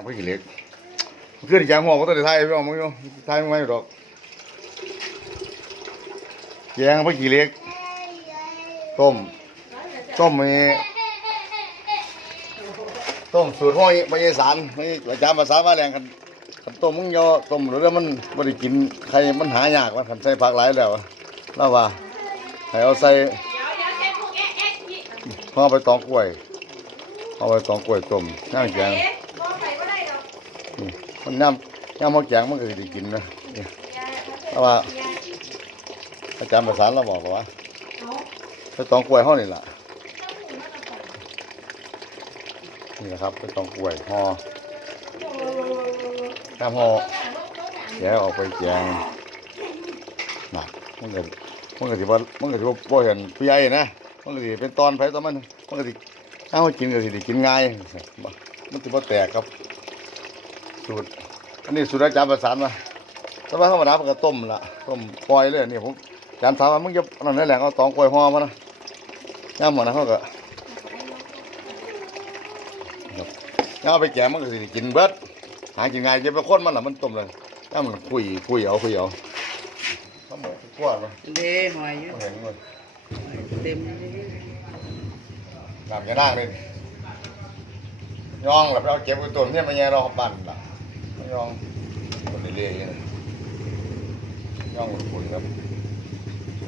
งพริกขี้เหล็กขึ้นแกงหัวก็ต้องได้ทายพี่น้องมึงอยู่ทายมึงไม่ดอกแกงพริกขี้เหล็ก ต้ม ต้มมีต้มสูตรห้อยไม่ใช่สารไม่อาจารย์ภาษาบ้านแรงกันคันต้มมึงยอต้มหรือมันไม่ได้กินใครมันหายากว่าคันใส่ผักหลายแล้วแล้วว่าให้เอาใส่เดี๋ยวเดี๋ยวใช้พวกแอ๊ะแอ๊ะนี่ห่อไปตองกล้วยห่อไปตองกล้วยต้มย่างแกง มันย่ำย่ำมะแกงมันก็ได้กินนะเพราะว่าอาจารย์ประสานเราบอกว่าไปตองกล้วยห่อนี่แหละนี่แหละครับไปตองกล้วยห่อน้ำห่อแกะออกไปแกงนะมันก็มันก็สิว่ามันก็สิว่าบ่เห็นผู้ใหญ่นะมันก็สิเป็นตอนไผตอนมันมันก็สิถ้าเฮากินก็สิได้กินง่ายมันสิบ่แตกครับสูตร อันนี้สูตรอาจารย์ประสานมาแต่ว่าธรรมดามันก็ต้มละต้มปล่อยเลยนี่ผมอาจารย์ถามว่ามึงจะเอานั่นแหละเอาตองกล้วยห่อมานะย่ามหมดนะเขาก็ย่ามเอาไปแกงมันก็สิได้กินเบิดหากินง่ายจะไปค้นมันล่ะมันต้มเลยย่ามมันคุยคุยเอาคุยเอาทั้งหมดทุกขวดเลยเด้หอยอยู่เห็นหมดเต็มเลยน้ำยาด่างเลยย่องแล้วไปเอาเก็บไว้ต้นเนี่ยมันยังเราปั่นล่ะ ย่องคนเรื่อยๆอย่างนี้ย่องฝุ่นครับ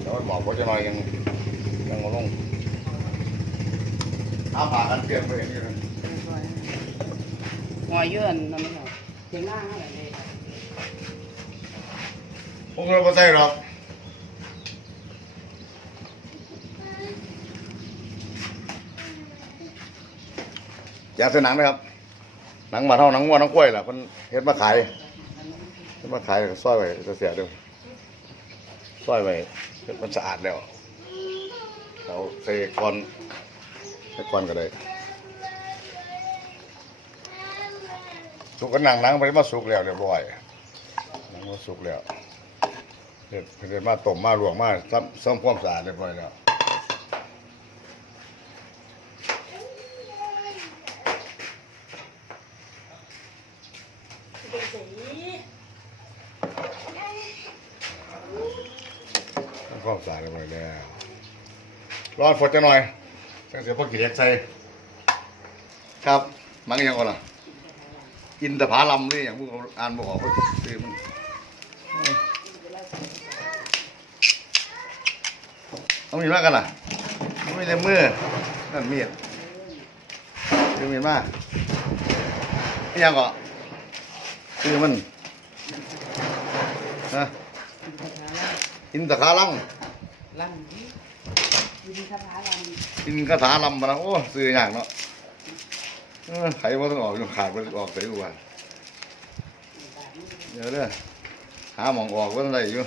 แล้วหมอก็จะน้อยยังยังมาลงน้ำผ่ากันเปลี่ยนไปอย่างนี้เลยหอยอยู่อันนั่นไม่เหรอเสียงหน้าอะไรเลยพวกเราไม่ใช่หรอกอยากซื้อหนังนะครับ หนังมาเท่าหนังวัวหนังกล้วยแหละคนเฮ็ดมาขายเฮ็ดมาขายแล้วก็ซอยไว้จะเสียเด้วยซอยไว้เฮ็ดมันสะอาดแล้วเราใส่ก้อนใส่ก้อนก็ได้สุกกันหนังหนังไปมาสุกแล้วเรียบร้อยหนังมาสุกแล้วเด็ดเด็ดมาต้มมาลวกมาซ้ำซ้ำความสะอาดเรียบร้อยแล้วซ้ำความสะอาดเรียบร้อยแล้ว รอดฝนจะหน่อยจังเสียพวกกี่เล็กใส่ครับมังยังก่อนล่ะอินทผาลัมนี่อย่างพวกเราอ่านบอกออกว่าคือมันต้องมีมากกันล่ะไม่ได้มือนั่นมีดคือมีมากนี่ยังก็คือมันนะอินทผาลัมลัง ยินคาถาลังอินคาถาลัมาแล้วโอ้ซื้ออย่างเนาะเออไขว่าต้องออกอยู่ขาดมันออกใส่อ้วนเดี๋ยวเด้อหาหมองออกว่าอะไรอยู่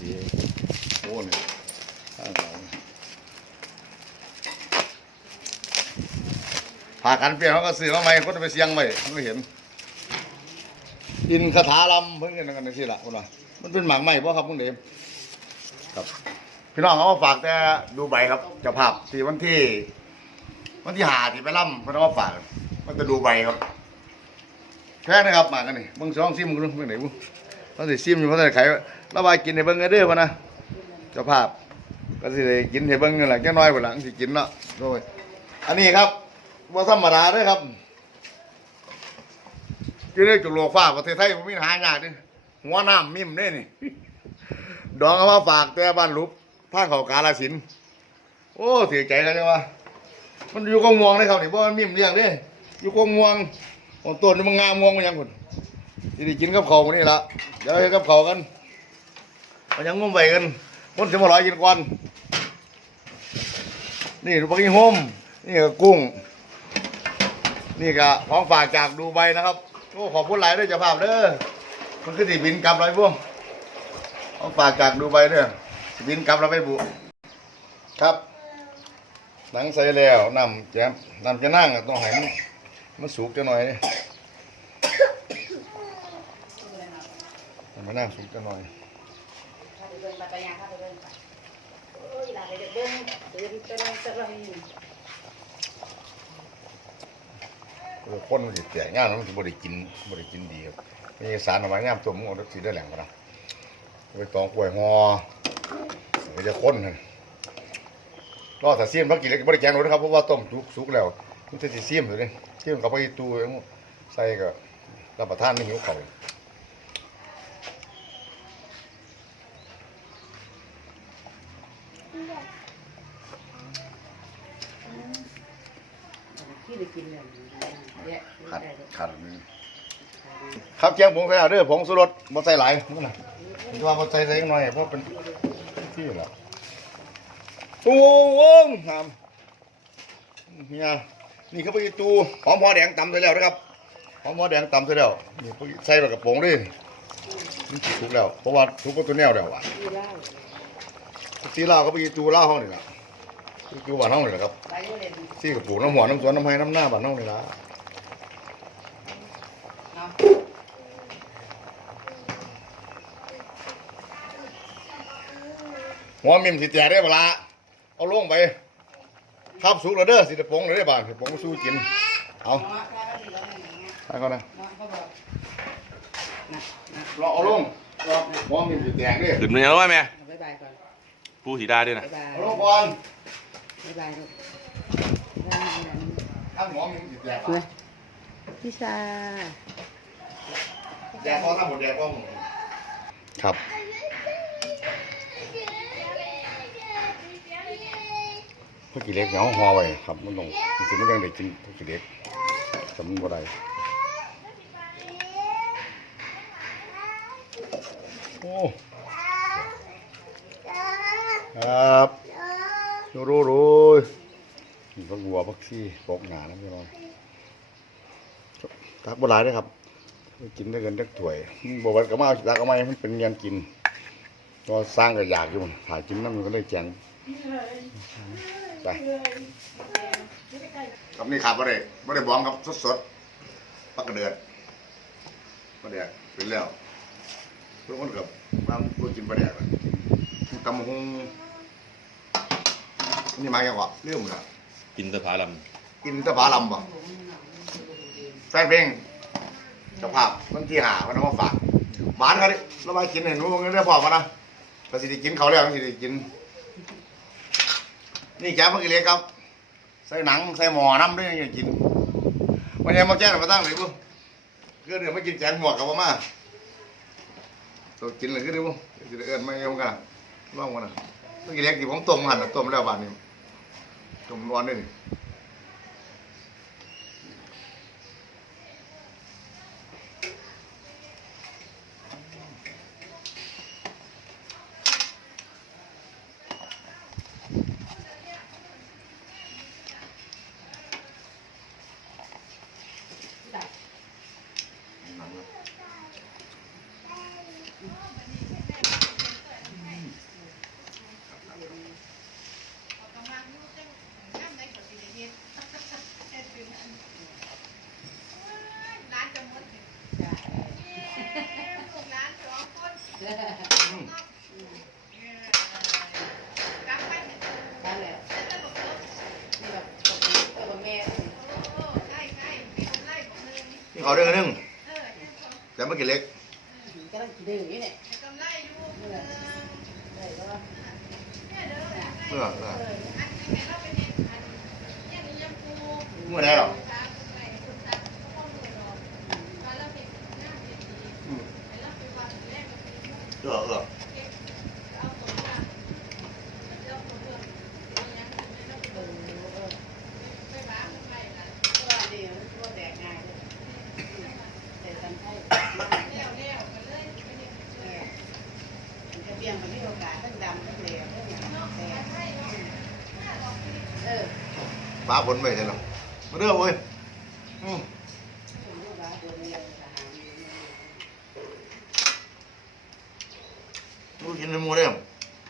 ดีโอ้นี่ข้างหลังผ่ากันเปลี่ยนเขาก็ซื้อมาใหม่คนเอาไปเสียงไว้เขาก็เห็น อินคาถาลำเพิ่งกันกันในที่ละคุณว่ามันเป็นหมากใหม่เพราะครับคุณเดมครับ พี่น้องเขามาฝากแต่ดูใบครับเจ้าภาพที่วันที่ วันที่หาที่ไปล่ำเพิ่นเอามาฝากมันจะดูใบครับแค่นะครับมากันนี่เบิ่งสองซิมมึงดูเบิ่งไหนบุมันสิซิมอยู่เพราะอะไรขายระบายกินให้เบิ่งกันเด้อพ่นนะเจ้าภาพก็สิได้กินให้เบิ่งนั่แหละแค่น้อยพุ่นหลังสิกินเนาะโอ้ยอันนี้ครับบ่าธรรมดาเด้อครับอยู่ในจุกโลกฟ้าประเทศไทยบ่มีหายากเด้อหัวน้ำมิ่มเด้นี่ดองเอามาฝากแต่บ้านลุก ทาเขากาลสิน โอ้เสียใจกันจังวะมันอยู่กองม่วงเลยครับนี่เพราะมันมีมเลี้ยงเด้อยู่กองม่วงของต้นนี่มันงามม่วงมันยังคนที่ได้กินกับเขาวมื้อนี่ละเดี๋ยวกับเขากันมันยังงมไปกันคนสิมาลอยกินก่อนนี่ลูปักยี่ห่มนี่ก็กุ้ง นี่ก็ของฝากจากดูไบนะครับโอ้ขอบคุณหลายด้วยเจ้าภาพเด้อมันคือสิบินกลับไรพวกของฝากจากดูไบเด้อสิ บินกลับเราไปบุครับ หนังใส่แล้วนำแจมนำจะนั่งต้องให้มันมันสุกจะหน่อยนี่มันนั่งสุกจะหน่อยเออคนมันสิแตกงานมันสิบ่ได้กินบ่ได้กินดีครับมีสารเอาไว้ยามต้มมันก็สิได้แหล่งบ่นะ ไปตองกล้วยงอมันจะข้นนั่นรอถ้าซีมพักกินแล้วก็บ่ได้แกงหรอกนะครับเพราะว่าต้มสุกสุกแล้ว มันจะสิซีมอยู่นี่ซีมกับไปตู้ใส่ก็รับประทานไม่หิวข้าวที่ได้กินเลยเนี่ยขัดขัดครับเจียงผงใส่เอาเด้อผงสุรสบ่ใส่หลายมันน่ะ มัว่าใส่ใส่หน่อยเพราะเป็นที่แล้วโอ้โหงามเนี่ยนี่เขาไปตูหอมหัวแดงตำใส่แล้วนะครับหอมหัวแดงตำใส่แล้วนี่ใส่แล้วกระโปรงด้วยถูกแล้วเพราะว่าถูกตัวแนวแล้วอะที่ได้ซีลาวก็ไปตูลาวเฮานี่ล่ะตูบ้านเฮานี่แหละครับไปเรียนซีกับปลูกน้ำหัวน้ำสวนน้ำไห้น้ำหน้าบ้านเฮานี่ล่ะ เนาะ หัวมิมสิแตกได้เวลาเอาลงไปทับสุกแล้วเด้อสิจะปงเลยได้อบ้านสิปงสู้กิน เอาเนาะแค่ก็ดีแล้วอย่างเงี้ยไปก่อนนะเนาะเขาบอกนะนะรอเอาลงรอหัวมิมสิแตกเด้อขึ้นเนื้อแล้วไหมแม่บ๊ายบายก่อนปูสีดาด้วยนะบ๊ายบายเอาลงก่อนบ๊ายบายลูกถ้าหัวมิมสิแตกเฮ้ยพี่ชาแดกพอถ้าหมดแดกก็หมดครับ พวกกี่เล็กเหนียวห่อไว้ครับมันลงมันสิมันยังได้กินพวกกี่เล็กแต่มันบ่ได้โอ้ครับรู้รู้รู้นี่พักบัวพักซี่ปกหนานะพี่น้องทักโบราณด้วยครับกินได้เกินจักถ้วยบวชก็มาเอาตักเอามาให้มันเป็นเงินกินก็สร้างก็อยากอยู่มันถ่ายกินน้ำมันก็เลยแจง ไปครับนี่ขาดบ่ได้บ่ได้บ้องครับสดๆปักกระเดือดปลาแดกเป็นแล้วทุกคนกับมาพูดกินปลาแดกเลยตำบักหงนี่มาอย่างวะเรื่องมึงอะกินสะพาลกินแตะผาลำบ่แฟนเพลงเจ้าภาพมันที่หามันเอามาฝากหวานเขาดิเรามากินให้หนูเงินได้พอมานะก็สิได้กินเขาวแล้วก็สิได้กิน นี่แกงเมื่อกี้เล็กครับ ใส่หนังใส่หมอน้ำด้วยยังกินวันนี้มาแจ้งมาตั้งเลยปุ๊ก็เดี๋ยวมากินแกงหมวกกับมาตัวกินเลยก็ได้ปุ๊จะได้เอิญมาเอากันลองกันนะเมื่อกี้เล็กที่ผมต้มหั่นต้มแล้วบาดนี้ต้มร้อนด้วยนี่ ได้แล้วนี่แบบตกกับแม่ นี่ เขาเรื่องนึงแต่เมื่อกี้เล็กก็ต้องดื้อนี่เนี่ยเลยก็เมื่อเมื่อเมื่อไหร่หรออืมเออเออ เออเออก็ดีมันก็แดกง่ายเลยแต่ทำให้มันจะเบี่ยงมันไม่โอกาสทั้งดำทั้งเหลวทั้งอย่างแต่เออ ฟ้นไปใช่หรอมาเรื่องเว้ยลูกกินในมูเด้อ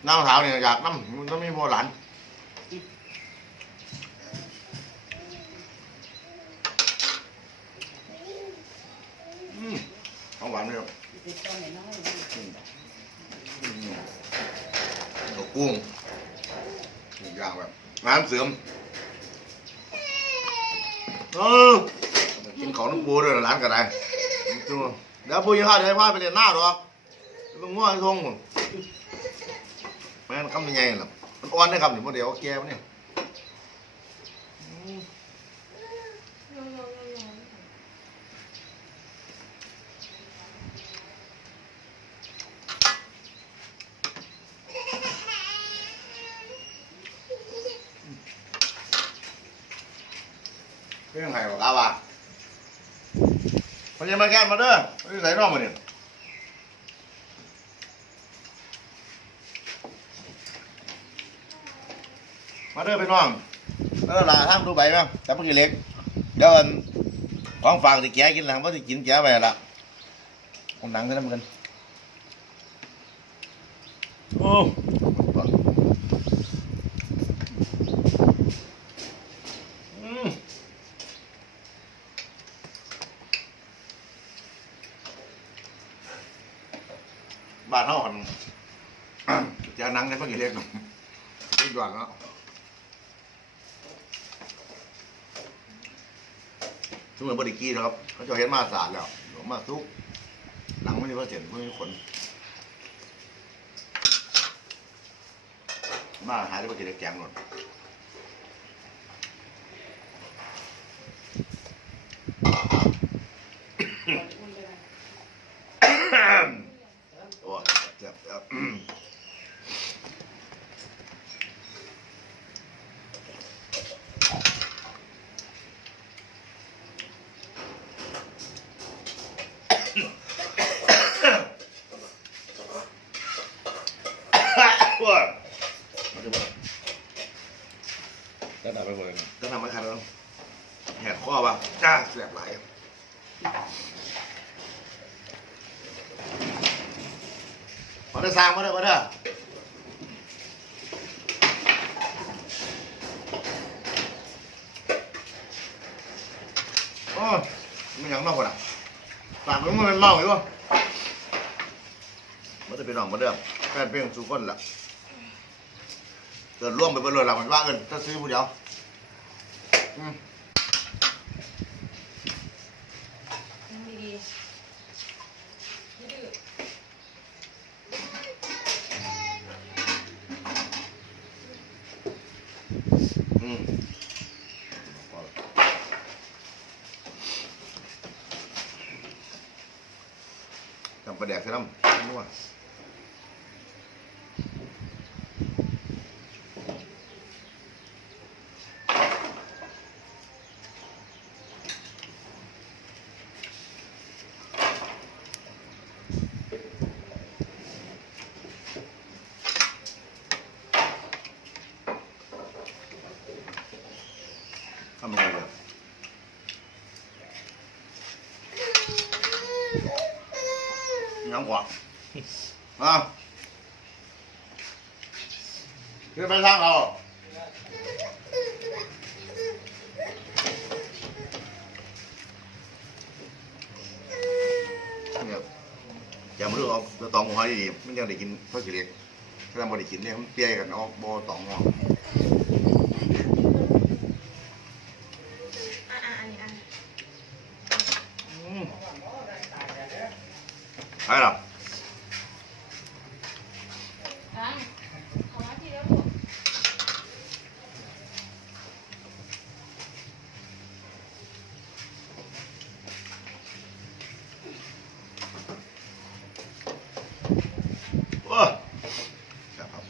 น้ำเท้าเนี่ยอยากน้ำมันต้องมีโมหลานอืมของหวานเลยครับติดตัวน้อกุ้งย่างแบบน้ำเสื่อม เออแกเขาน้ำปูด้วยร้านกันได้ดูเดี๋ยวปูยี่ห้าเดี๋ยวให้พาไปเรียนหน้าหรอกต้องง่วงทงผมแม่นคำยังไงล่ะมันอ่อนได้คำหนึ่งเดี๋ยวแกมันเนี่ย เรื่องไงบอกกาวะมันยังมาแก้มาเด้อไม่ใส่น้องมาเนี่ยมาเด้อไปน้องเออลาทางดูใบมั้ยแต่เมื่อกี้เล็กเดี๋ยวของฝากที่แกกินหลังว่าจะกินแกไปละคนหนังซะน้ำกันโอ้ม บ้านเฮาหัน จะนั่ งได้เมื่อกี้เล็กหนุ่มไม่หวังแล้วทุกคนบริกีนะครับ เขาจะเห็นมาสาดแล้วหลวงมาทุกหนังไม่ได้ว่าเจ็บไม่มีขนมาหายได้เมื่อกี้เล็กแกงหล่น โอ้ยเจ็บเจ็บ ว้ามาดูบ่ แล้วดับไปหมดเลย ต้องทำมาคันแล้วแหกข้อป่ะจ้าแสบไหลาย มาเด้สร้างมาเด้มาเด้โอ้ยมันยังนอกกว่าน่ะปากมันมันเมาอยู่วะมันจะเป็นหนองมาเด้อแฟนเพลงสู่คนละเกิดร่วมไปเบนเลยละมันว่าเงินถ้าซื้อผู้เดียว อืม ทำประแดกใส่น้ำนัวทำยังไงเลยยังกว่าอะขึ้นไปทางเราเนี่ยอย่ามาดูเอาเอาตองหัวดีๆมันยังได้กินข้าว ขี้เหล็กถ้าเราไม่ได้กินเนี่ยมันเปรี้ยกันเอาบ่ตองหัวอะอะอันนี้อะ อืม ใช่หรออะขอมาทีเดียวโอ้ครับครับ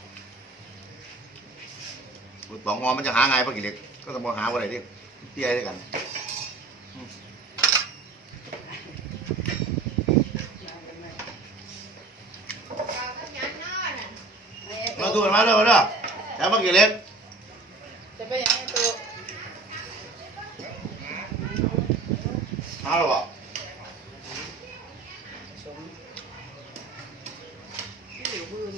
บองงอมันจะหาไงพวกกี่เล็กก็ต้องมาหาอะไรดิเปี้ยด้วยกัน เราทำงานนอนอะ มา ตัวมาเด้อมาเด้อแล้วพวกกี่เล็กจะไปยังไงตัวมาหรอเปล่าสมที่อยู่พื้น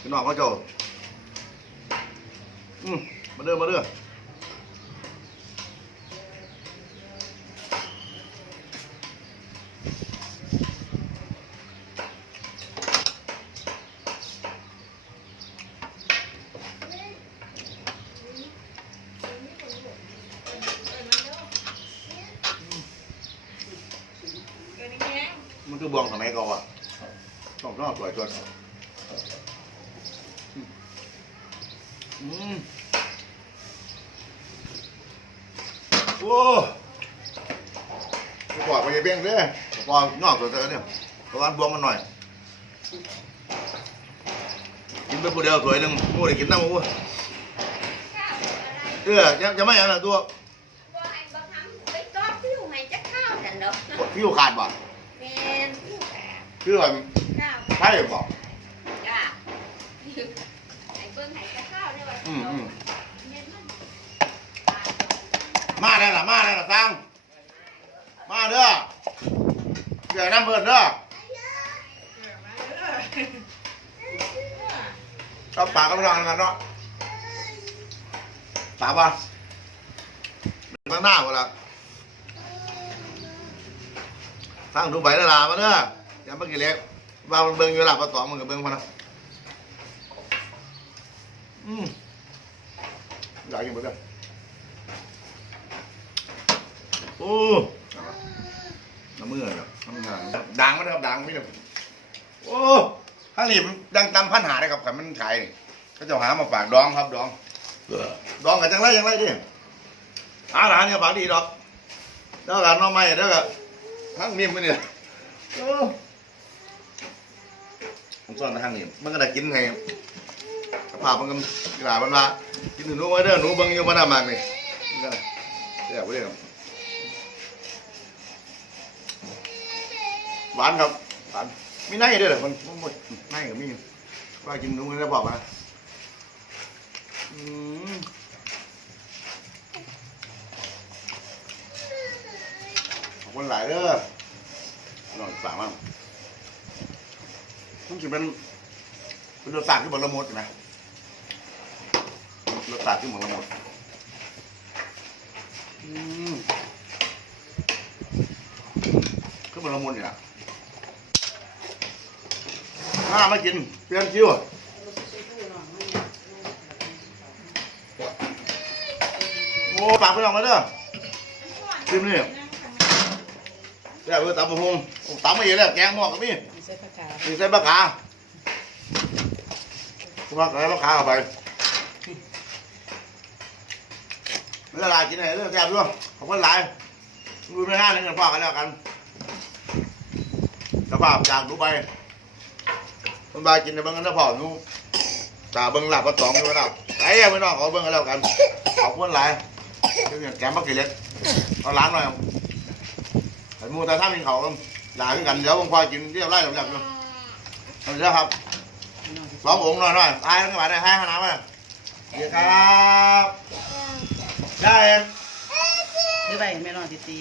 พี่น้องเขาเจ้าอืมมาเด้อมาเด้อ มันคื อบวงสมัยก่อนอะต้องต้องสวยชวนอืมโอ้ไปกอดไปยังเบี้ยงเลยกอดนอกตัวเธอเนี่ยเพราะว่าบวงมันหน่อยกินไปผู้เดียวสวยหนึ่งมูได้กินน้ำมูข้าวอะไรเออจะจะไม่อย่างนั้นตัวบ่ให้บังคับไปก๊อบผิวให้จะข้าวนั่นดอกกดที่อยู่ขาดบ่แม่นผิว คือว่าข้าวใช่บ่จ้าให้เบิ่งให้จะข้าวได้ว่าอืมอืมเย็นมันมาได้ล่ะมาได้ล่ะตังมาเด้อเดี๋ยวน้ำเพิ่นเด้อก็ปากกันงานกันเนาะปากบ่ข้างหน้าหมดละตั้งดูใบละลามาเด้อ อย่ามากี่เล็กว่ามันเบิ่งอยู่หล่ะปลาตอมันก็เบิ่งมานะอืมอยากกินบ่เด้อโอ้น้ำมือเนาะน้ำงานดังไหมครับดังไหมเนี่ยโอ้ถ้าหลีมดังตามพันหาได้ครับขันมันขายนี่ก็จะหามาฝากดองครับดองดองกันจังไรจังไรดิอาหารเนี่ยฝากดีดอกแล้วกันน้องใหม่แล้วก็ทั้งนิ่มไปเนี่ย ผมสอนทางนิ่มันก็ได้กินไงสภาพมันก็กระดาษมันมากินหนูไว้เด้อหนูเบังอยู่บ้านมากนี่มันก็ได้เดี๋ยวไปเรื่อยหวานครับหวานมีไนด้วยเหรอมันมันหมดไนกับมีว่ากินหนู้นแล้วบอกมาอืมขอบคุณหลายเด้อนอนสามารถ มันจะเป็นเป็นรสชาติที่บละมุดนะรสชาติที่บละมุดอืมคือบละมุดนี่นะมามากินเปลี่ยนคิวโอ้ปากไปลองมาเด้อชิมนี่แซ่บเออตำมะฮงตำมาเยอะแล้วแกงหม้อก็มี ใส่ผักกาดมีใส่บะขาคุณว่าใส่บะขาเข้าไปมันละลายกินให้เรื่องแซ่บด้วยขอบคุณหลายดูไม่ห้าหนึ่งกันพ่อกันแล้วกันสภาพจากดูไบคนบายกินในเบิ้งกันนะพ่อหนูตาเบิ้งหลับก็สองอยู่แล้วไอ้ยังไม่นองขอเบิ้งกันแล้วกันขอบคุณหลายเดี๋ยวเนี่ยแกมบักกี่เล็กเอาล้างหน่อยไอ้มูตาท่ามีเขากัน หลายกันเดี๋ยวผมพอกินเรียบร้อยแล้วๆเลยเอาเดี๋ยวครับสององค์หน่อยหน่อยตายทั้งหลายได้ให้ขนาดไหมเดี๋ยวครับ ได้เองหรือไปแม่นอนตี